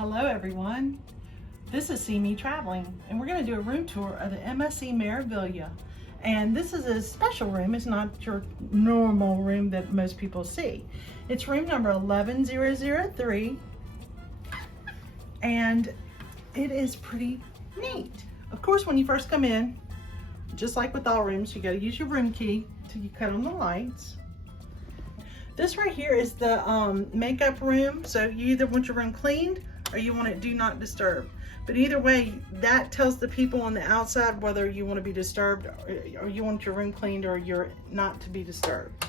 Hello everyone, this is See Me Traveling, and we're going to do a room tour of the MSC MERAVIGLIA. And this is a special room. It's not your normal room that most people see. It's room number 11003, and it is pretty neat. Of course, when you first come in, just like with all rooms, you got to use your room key till you cut on the lights. This right here is the makeup room, so you either want your room cleaned or you want it do not disturb. But either way, that tells the people on the outside whether you want to be disturbed or you want your room cleaned or you're not to be disturbed.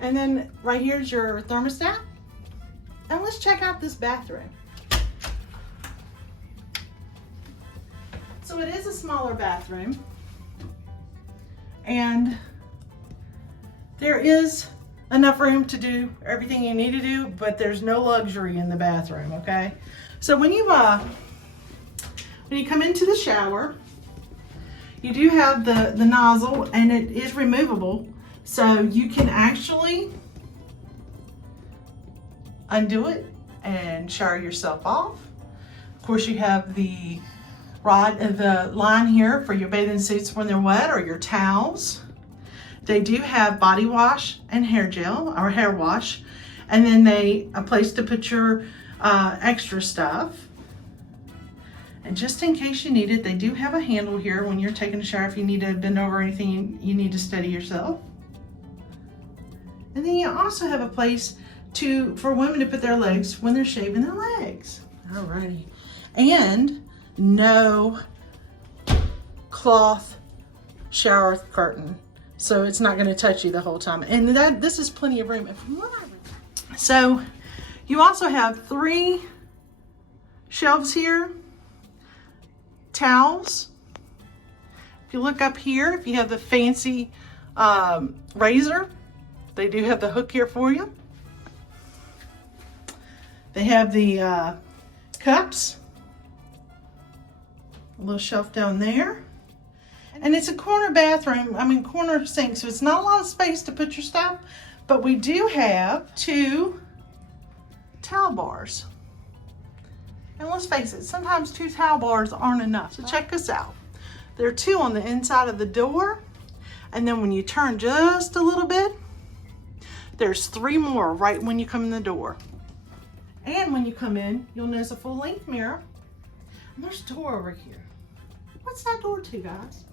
And then right here's your thermostat. And let's check out this bathroom. So it is a smaller bathroom, and there is enough room to do everything you need to do, but there's no luxury in the bathroom, okay? So when you come into the shower, you do have the nozzle, and it is removable, so you can actually undo it and shower yourself off. Of course, you have the line here for your bathing suits when they're wet, or your towels. They do have body wash and hair gel or hair wash, and then a place to put your extra stuff. And just in case you need it, they do have a handle here when you're taking a shower. If you need to bend over or anything, you need to steady yourself. And then you also have a place for women to put their legs when they're shaving their legs. Alrighty. And no cloth shower curtain, so it's not going to touch you the whole time. And this is plenty of room. So you also have 3 shelves here. Towels. If you look up here, if you have the fancy razor, they do have the hook here for you. They have the cups, a little shelf down there. And it's a corner bathroom, corner sink, so it's not a lot of space to put your stuff, but we do have 2 towel bars. And let's face it, sometimes 2 towel bars aren't enough, so check this out. There are 2 on the inside of the door, and then when you turn just a little bit, there's 3 more right when you come in the door. And when you come in, you'll notice a full-length mirror, and there's a door over here. What's that door to, guys?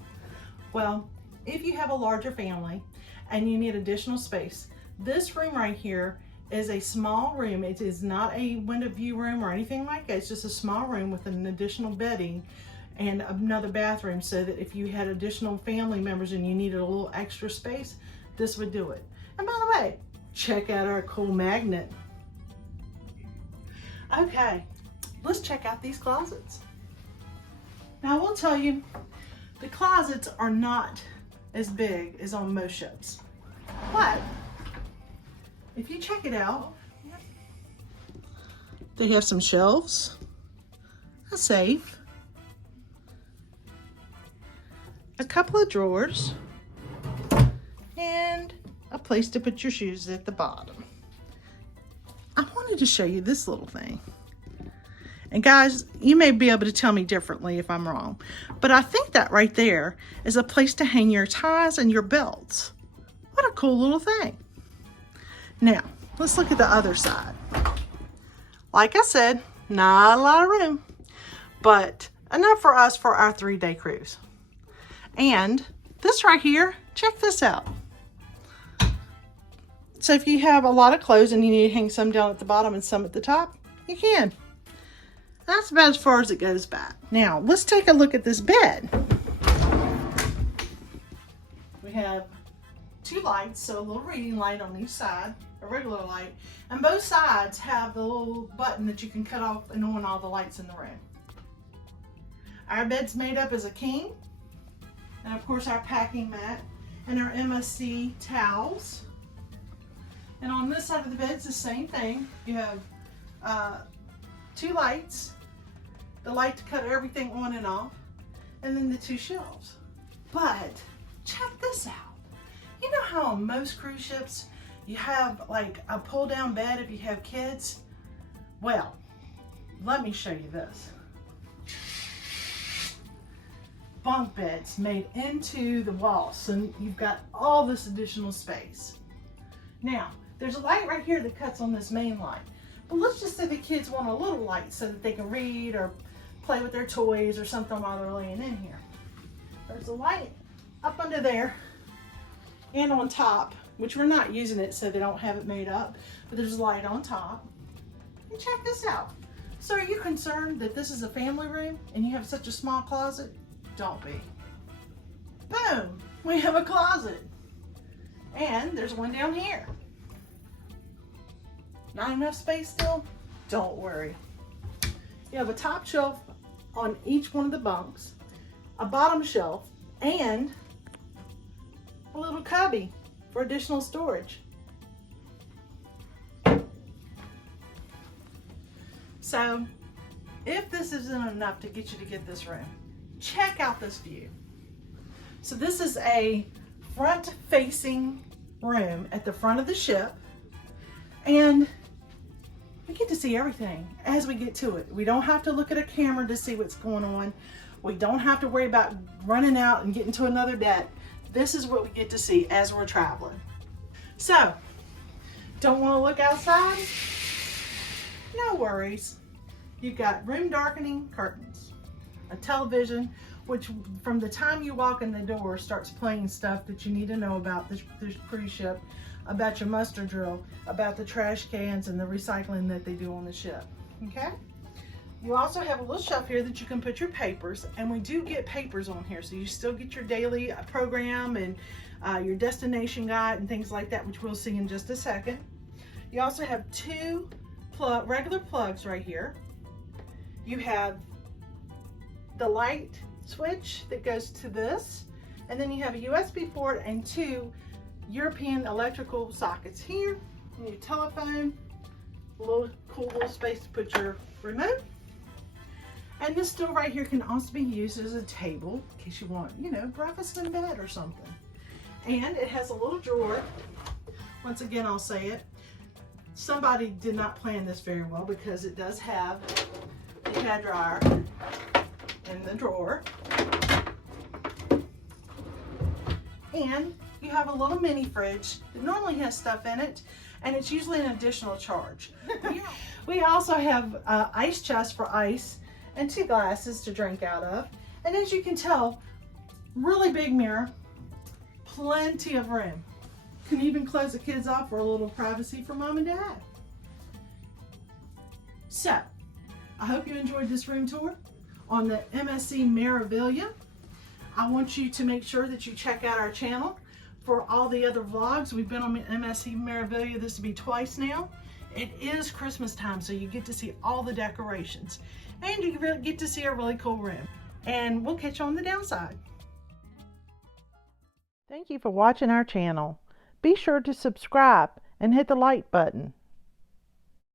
Well, if you have a larger family and you need additional space, this room right here is a small room. It is not a window view room or anything like that. It's just a small room with an additional bedding and another bathroom, so that if you had additional family members and you needed a little extra space, this would do it. And by the way, check out our cool magnet. Okay, let's check out these closets. Now I will tell you, the closets are not as big as on most ships, but if you check it out, they have some shelves, a safe, a couple of drawers, and a place to put your shoes at the bottom. I wanted to show you this little thing. And guys, you may be able to tell me differently if I'm wrong, but I think that right there is a place to hang your ties and your belts. What a cool little thing. Now, let's look at the other side. Like I said, not a lot of room, but enough for us for our 3-day cruise. And this right here, check this out. So if you have a lot of clothes and you need to hang some down at the bottom and some at the top, you can. That's about as far as it goes back. Now, let's take a look at this bed. We have 2 lights, so a little reading light on each side, a regular light, and both sides have the little button that you can cut off and on all the lights in the room. Our bed's made up as a king, and of course our packing mat, and our MSC towels. And on this side of the bed, it's the same thing. You have 2 lights, the light to cut everything on and off, and then the 2 shelves. But check this out. You know how on most cruise ships you have like a pull down bed if you have kids? Well, let me show you this. Bunk beds made into the wall, so you've got all this additional space. Now, there's a light right here that cuts on this main light, but let's just say the kids want a little light so that they can read or play with their toys or something while they're laying in here. There's a light up under there and on top, which we're not using it so they don't have it made up, but there's a light on top. And check this out. So are you concerned that this is a family room and you have such a small closet? Don't be. Boom, we have a closet. And there's one down here. Not enough space still? Don't worry. You have a top shelf on each one of the bunks, a bottom shelf, and a little cubby for additional storage. So, if this isn't enough to get you to get this room, check out this view. So this is a front-facing room at the front of the ship, and we get to see everything as we get to it. We don't have to look at a camera to see what's going on. We don't have to worry about running out and getting to another deck. This is what we get to see as we're traveling. So, don't want to look outside? No worries. You've got room darkening curtains, a television, which from the time you walk in the door starts playing stuff that you need to know about this cruise ship, about your muster drill, about the trash cans and the recycling that they do on the ship, okay? You also have a little shelf here that you can put your papers, and we do get papers on here, so you still get your daily program and your destination guide and things like that, which we'll see in just a second. You also have two regular plugs right here. You have the light switch that goes to this, and then you have a USB port and two European electrical sockets here, and your telephone, a little cool little space to put your remote. And this stool right here can also be used as a table in case you want, you know, breakfast in bed or something. And it has a little drawer. Once again, I'll say it. Somebody did not plan this very well because it does have the head dryer in the drawer. And you have a little mini fridge that normally has stuff in it, and it's usually an additional charge. We also have ice chest for ice and two glasses to drink out of. And as you can tell, really big mirror, plenty of room. Can even close the kids off for a little privacy for mom and dad. So, I hope you enjoyed this room tour on the MSC MERAVIGLIA. I want you to make sure that you check out our channel for all the other vlogs. We've been on MSC MERAVIGLIA, this will be twice now. It is Christmas time, so you get to see all the decorations. And you get to see a really cool room. And we'll catch you on the downside. Thank you for watching our channel. Be sure to subscribe and hit the like button.